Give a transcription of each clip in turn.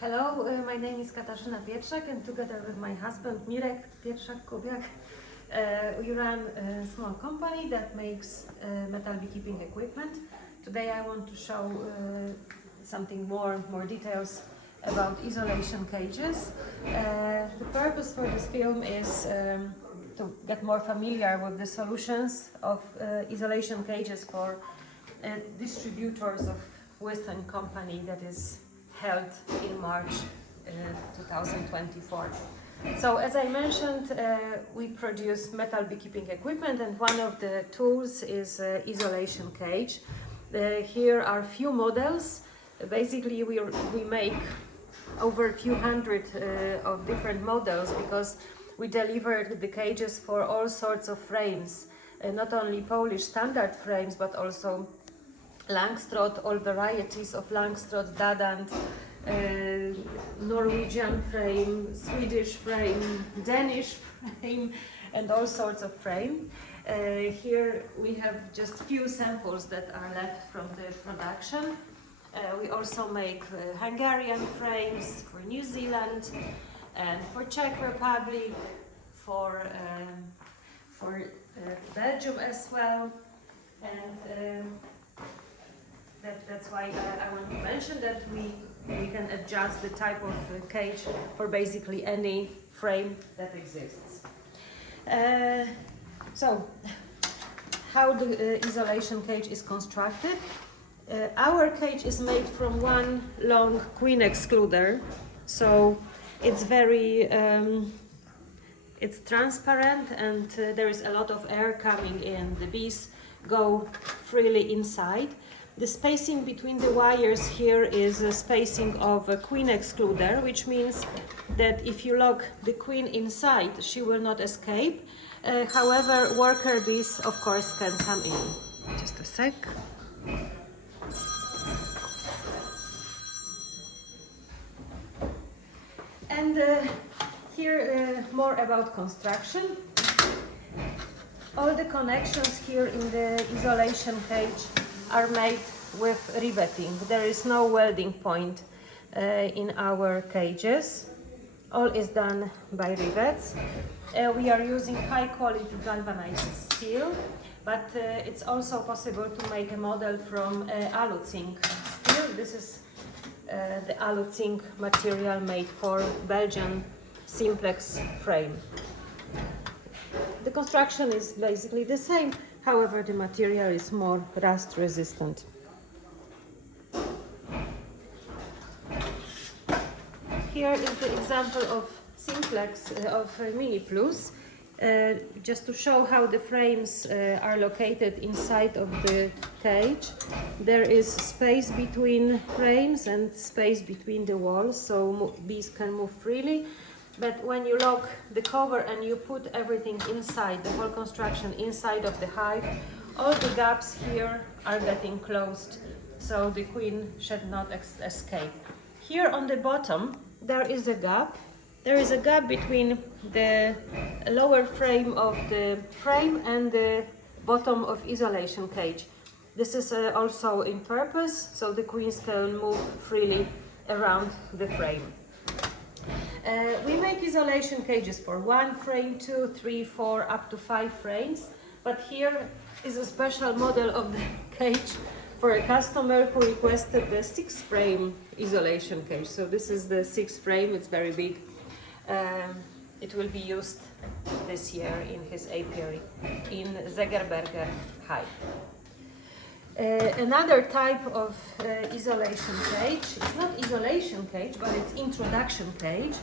Hello, my name is Pietrzak, and together with my husband Mirek Pietrzak-Kubiak, we run a small company that makes metal beekeeping equipment. Today I want to show something more details about isolation cages. The purpose for this film is to get more familiar with the solutions of isolation cages for distributors of LYSON company that is held in March 2024. So as I mentioned, we produce metal beekeeping equipment, and one of the tools is isolation cage. Here are few models. Basically we make over a few hundred of different models, because we delivered the cages for all sorts of frames, not only Polish standard frames but also Langstroth, all varieties of Langstroth, Dadant, Norwegian frame, Swedish frame, Danish frame, and all sorts of frame. Here we have just few samples that are left from the production. We also make Hungarian frames for New Zealand and for Czech Republic, for Belgium as well, and that's why I want to mention that we can adjust the type of cage for basically any frame that exists. So, how the isolation cage is constructed? Our cage is made from one long queen excluder, so it's very it's transparent, and there is a lot of air coming in. The bees go freely inside. The spacing between the wires here is a spacing of a queen excluder, which means that if you lock the queen inside, she will not escape. However, worker bees, of course, can come in. Just a sec. And here more about construction. All the connections here in the isolation cage are made with riveting. There is no welding point in our cages. All is done by rivets. We are using high quality galvanized steel, but it's also possible to make a model from alu-zinc steel. This is the alu-zinc material made for Belgian simplex frame. The construction is basically the same, however the material is more rust resistant. Here is the example of simplex of Mini Plus, just to show how the frames are located inside of the cage. There is space between frames and space between the walls, so bees can move freely. But when you lock the cover and you put everything inside, the whole construction inside of the hive, all the gaps here are getting closed, so the queen should not escape. Here on the bottom there is a gap. There is a gap between the lower frame of the frame and the bottom of isolation cage. This is also in purpose, so the queens can move freely around the frame. We make isolation cages for 1 frame, 2, 3, 4, up to 5 frames, but here is a special model of the cage for a customer who requested the 6 frame isolation cage. So this is the 6th frame, it's very big. It will be used this year in his apiary in Zegerberger hive. Another type of isolation cage, it's not isolation cage, but it's introduction cage.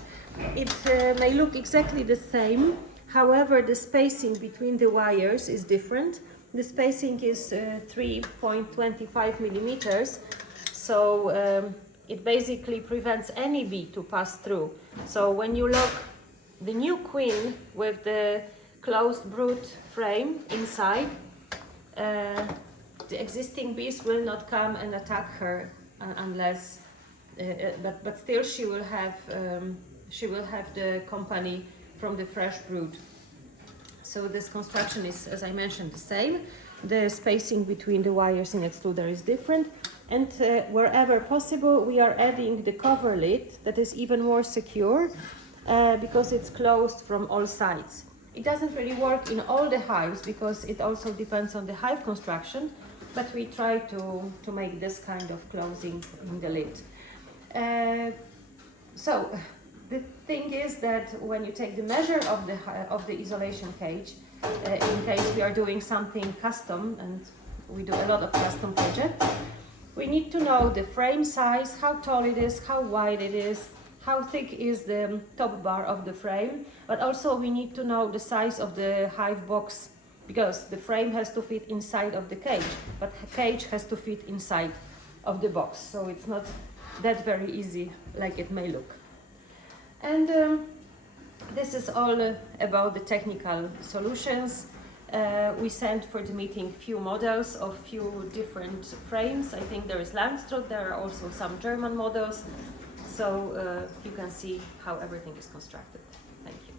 It may look exactly the same, however the spacing between the wires is different. The spacing is 3.25 millimeters, so it basically prevents any bee to pass through. So when you lock the new queen with the closed brood frame inside, the existing bees will not come and attack her unless, but still she will have the company from the fresh brood. So this construction is, as I mentioned, the same. The spacing between the wires in extruder is different. And wherever possible, we are adding the cover lid that is even more secure because it's closed from all sides. It doesn't really work in all the hives because it also depends on the hive construction, but we try to make this kind of closing in the lid. So the thing is that when you take the measure of the isolation cage, in case we are doing something custom, and we do a lot of custom projects, we need to know the frame size, how tall it is, how wide it is, how thick is the top bar of the frame, but also we need to know the size of the hive box, because the frame has to fit inside of the cage, but the cage has to fit inside of the box, so it's not that very easy like it may look. And this is all about the technical solutions. We sent for the meeting few models of few different frames. I think there is Langstroth, there are also some German models, so you can see how everything is constructed. Thank you.